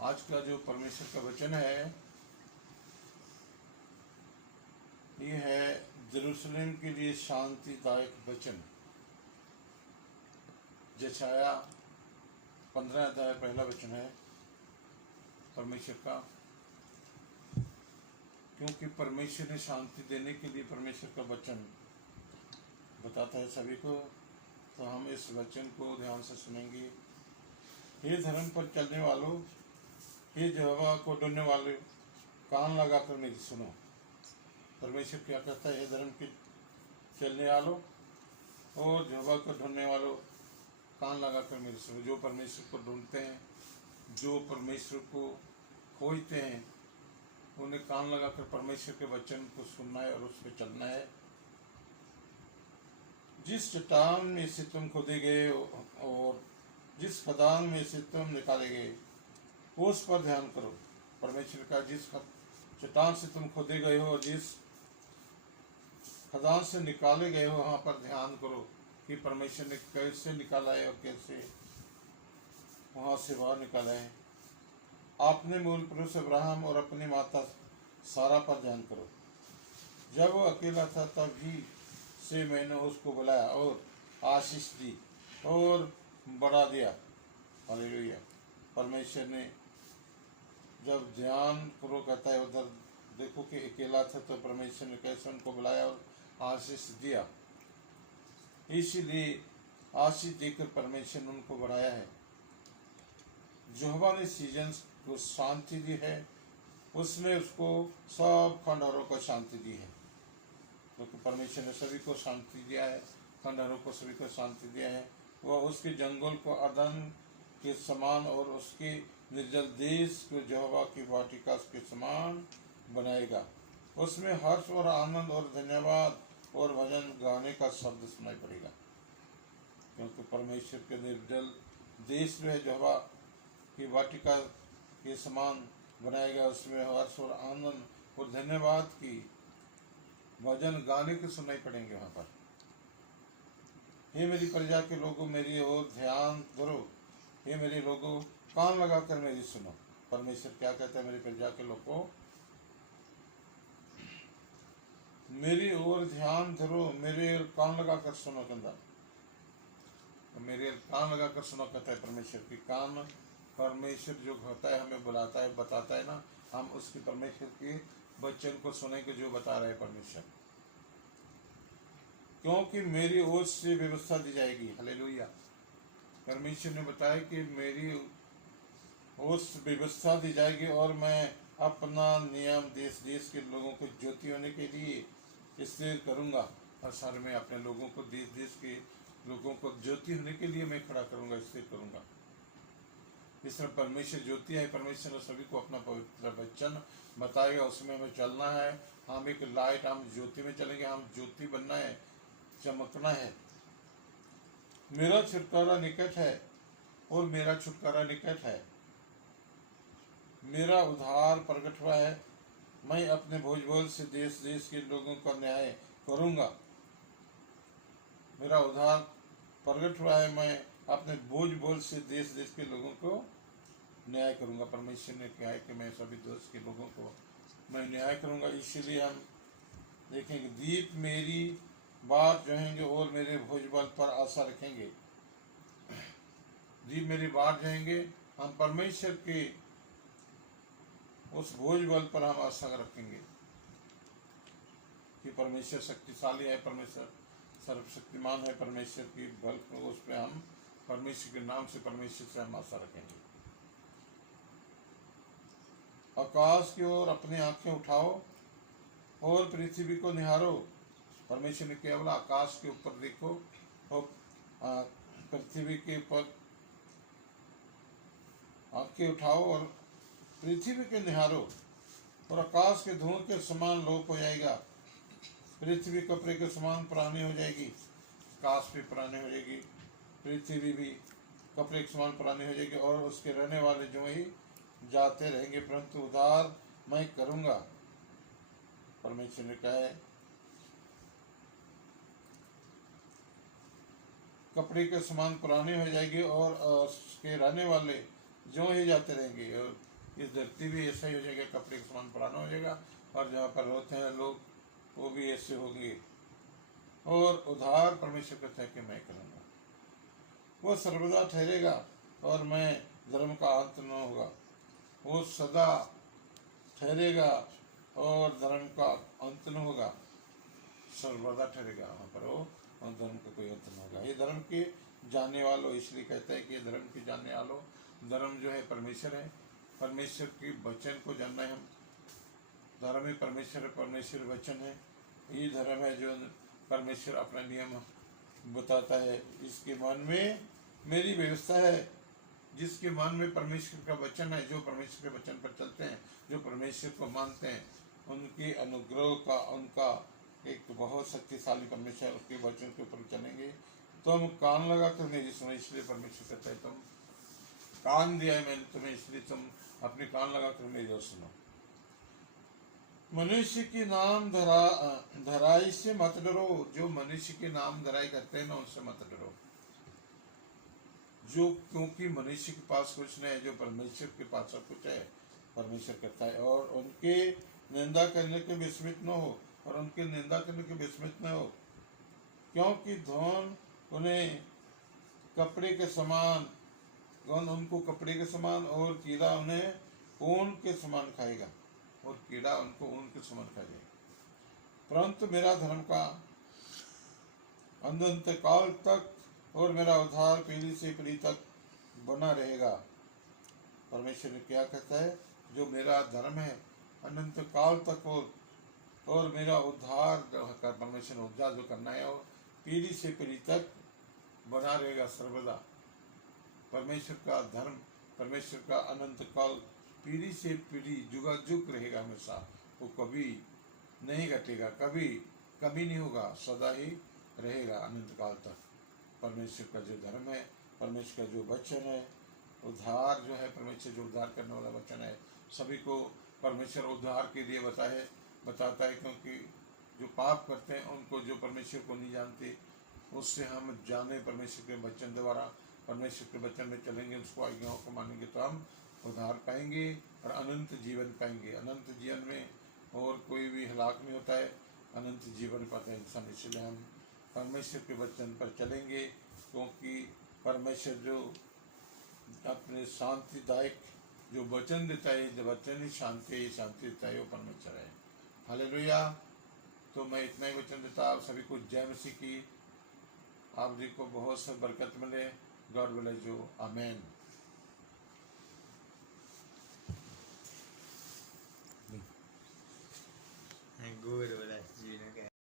आज का जो परमेश्वर का वचन है ये है यरूशलेम के लिए शांतिदायक वचन। जशाया 15 अध्याय पहला वचन है परमेश्वर का। क्योंकि परमेश्वर ने शांति देने के लिए परमेश्वर का वचन बताता है सभी को, तो हम इस वचन को ध्यान से सुनेंगे। हे धर्म पर चलने वालों, हे यहोवा को डरने वाले, कान लगाकर मेरी सुनो। परमेश्वर क्या कहता है? हे धर्म के चलने वालों और यहोवा को ढूंढने वालों, कान लगाकर मेरी सुनो। जो परमेश्वर को ढूंढते हैं, जो परमेश्वर को खोजते हैं, उन्हें कान लगाकर परमेश्वर के वचन को सुनना है और उस पर चलना है। जिस चट्टान में से तुम खोदे गए और जिस खदान में से तुम निकाले गए, उस पर ध्यान करो। परमेश्वर का जिस चट्टान से तुम खोदे गए हो और जिस खदान से निकाले गए हो, वहाँ पर ध्यान करो कि परमेश्वर ने कैसे निकाला है और कैसे वहाँ से बाहर निकाला है। आपने मूल पुरुष अब्राहम और अपनी माता सारा पर ध्यान करो। जब वो अकेला था तभी से मैंने उसको बुलाया और आशीष दी और बढ़ा दिया। हालेलुया। परमेश्वर ने जब ध्यान करो कहता है, उधर देखो कि अकेला था तो परमेश्वर ने कैसे उनको बुलाया और आशीष दिया। इसीलिए आशीष देकर परमेश्वर ने उनको बढ़ाया है। यहोवा ने सीजन को शांति दी है, उसने उसको सब खंडहरों को शांति दी है। क्योंकि परमेश्वर ने सभी को शांति दिया है, खंडहरों को सभी को शांति दिया है। वह उसके जंगल को अदन के समान और उसके निर्जल देश को यहोवा की वाटिका के समान बनाएगा। उसमें हर्ष और आनंद और धन्यवाद और भजन गाने का शब्द सुनाई पड़ेगा। क्योंकि परमेश्वर के निर्जल देश में यहोवा की वाटिका के समान बनाएगा। उसमें हर्ष और आनंद और धन्यवाद की भजन गाने के सुनाई पड़ेंगे वहाँ पर। हे मेरी प्रजा के लोगों, मेरी ओर ध्यान धरो। हे मेरे लोगों, कान लगाकर मेरी सुनो। परमेश्वर क्या कहता है? मेरी प्रजा के लोगों, मेरी ओर ध्यान धरो, मेरे कान लगाकर सुनो। कंधा मेरे कान लगाकर सुनो कहता है परमेश्वर की। कान परमेश्वर जो होता है हमें बुलाता है, बताता है ना, हम उसकी परमेश्वर के वचन को सुनेंगे जो बता रहे हैं परमेश्वर। क्योंकि मेरी ओर से व्यवस्था दी जाएगी। हालेलुया। परमेश्वर ने बताया कि मेरी ओर से व्यवस्था दी जाएगी और मैं अपना नियम देश देश के लोगों को ज्योति होने के लिए स्थिर करूंगा। हर शहर में अपने लोगों को, देश देश के लोगों को ज्योति होने के लिए मैं खड़ा करूंगा, स्थिर करूंगा। इस तरह परमेश्वर ज्योति है। परमेश्वर ने सभी को अपना पवित्र वचन बताएगा, उसमें हमें चलना है। हम एक लाइट, हम ज्योति में चलेंगे। हम ज्योति बनना है, चमकना है। मेरा छुटकारा निकट है और मेरा छुटकारा निकट है। मेरा उद्धार प्रकट हुआ है। मैं अपने भोज से देश देश के लोगों का न्याय करूंगा। मेरा उद्धार प्रकट हुआ है। मैं अपने बोझ से देश देश के लोगों को न्याय करूंगा। परमेश्वर ने कहा है कि मैं सभी देश के लोगों को मैं न्याय करूंगा। इसीलिए हम देखेंगे, दीप मेरी बात रहेंगे और मेरे भोज बल पर आशा रखेंगे। दीप मेरी बात रहेंगे, हम परमेश्वर के उस भोज बल पर हम आशा रखेंगे कि परमेश्वर शक्तिशाली है, परमेश्वर सर्वशक्तिमान है। परमेश्वर की बल उस पर हम परमेश्वर के नाम से, परमेश्वर से हम आशा रखेंगे। आकाश की ओर अपनी आंखें उठाओ और पृथ्वी को निहारो। परमेश्वर ने केवल आकाश के ऊपर देखो और पृथ्वी के ऊपर आंखें उठाओ और पृथ्वी के निहारो, और आकाश के धुएं के समान लोप हो जाएगा। पृथ्वी कपड़े के समान पुरानी हो जाएगी। आकाश भी पुरानी हो जाएगी, पृथ्वी भी कपड़े के समान पुरानी हो जाएगी, और उसके रहने वाले जो ही जाते रहेंगे, परंतु उद्धार मैं करूंगा। परमेश्वर ने कहा है, कपड़े के समान पुरानी हो जाएगी और उसके रहने वाले जो ही जाते रहेंगे, और इस धरती भी ऐसा ही हो जाएगा, कपड़े के समान पुराना हो जाएगा, और जहाँ पर रहते हैं लोग वो भी ऐसे होंगे। और उधार परमेश्वर कहता है कि मैं करूँगा, वो सर्वदा ठहरेगा और मैं धर्म का अंत न होगा। वो सदा ठहरेगा और धर्म का अंत न होगा, सर्वदा ठहरेगा वहाँ पर वो, और धर्म का कोई अंत न होगा। ये धर्म के जानने वालों, इसलिए कहते हैं कि ये धर्म के जानने वालों, धर्म जो है परमेश्वर है, परमेश्वर के वचन को जानना है। हम धर्म ही परमेश्वर है, परमेश्वर वचन है, ये धर्म है जो परमेश्वर अपना नियम बताता है। इसके मन में मेरी व्यवस्था है, जिसके मन में परमेश्वर का वचन है, जो परमेश्वर के वचन पर चलते हैं, जो परमेश्वर को मानते हैं, उनके अनुग्रह का, उनका एक बहुत शक्तिशाली परमेश्वर, उसके वचन के ऊपर चलेंगे। तुम कान लगा कर मेरी सुनो, इसलिए परमेश्वर कहता है तुम कान दिया है मैंने तुम्हें, इसलिए तुम अपने कान लगा कर मेरी ओर सुनो। मनुष्य की नाम धराई से मत डरो, जो मनुष्य के नाम धराई करते हैं ना, उनसे मत डरो। जो, क्योंकि मनुष्य के पास कुछ नहीं है, जो परमेश्वर के पास सब कुछ है, परमेश्वर कहता है। और उनके निंदा करने के विस्मित न हो, और उनकी निंदा करने के विस्मित न हो, क्योंकि धन उन्हें कपड़े के समान, धन उनको कपड़े के समान, और कीड़ा उन्हें ऊन के समान खाएगा, और कीड़ा उनको ऊन के समान खाएगा। परंतु मेरा धर्म का अनंत काल तक और मेरा उद्धार पीढ़ी से पीढ़ी तक बना रहेगा। परमेश्वर क्या कहता है, जो मेरा धर्म है अनंत काल तक और मेरा उद्धार कर, परमेश्वर ने उद्धार जो करना है, और पीढ़ी से पीढ़ी तक बना रहेगा सर्वदा। परमेश्वर का धर्म, परमेश्वर का अनंत काल, पीढ़ी से पीढ़ी जुगाजुग रहेगा हमेशा, वो कभी नहीं घटेगा, कभी कभी नहीं होगा, सदा ही रहेगा अनंत काल तक। परमेश्वर का जो धर्म है, परमेश्वर का जो वचन है, उद्धार जो है, परमेश्वर जो उद्धार करने वाला वचन है, सभी को परमेश्वर उद्धार के लिए बताता है, क्योंकि जो पाप करते हैं उनको, जो परमेश्वर को नहीं जानते, उससे हम जाने परमेश्वर के वचन द्वारा, परमेश्वर के वचन में चलेंगे, उसको आज्ञाओं को मानेंगे, तो हम उद्धार पाएंगे और अनंत जीवन पाएंगे। अनंत जीवन में और कोई भी हलाक नहीं होता है, अनंत जीवन पाता है इंसान। इसलिए हम परमेश्वर के वचन पर चलेंगे, क्योंकि परमेश्वर जो अपने शांतिदायक जो वचन देता है, जो वचन ही शांति देता है, वो परमेश्वर है। हालेलुया। तो मैं इतना ही वचन देता, आप सभी को जय मसीह की, आप जी को बहुत सा बरकत मिले। God bless you, amen.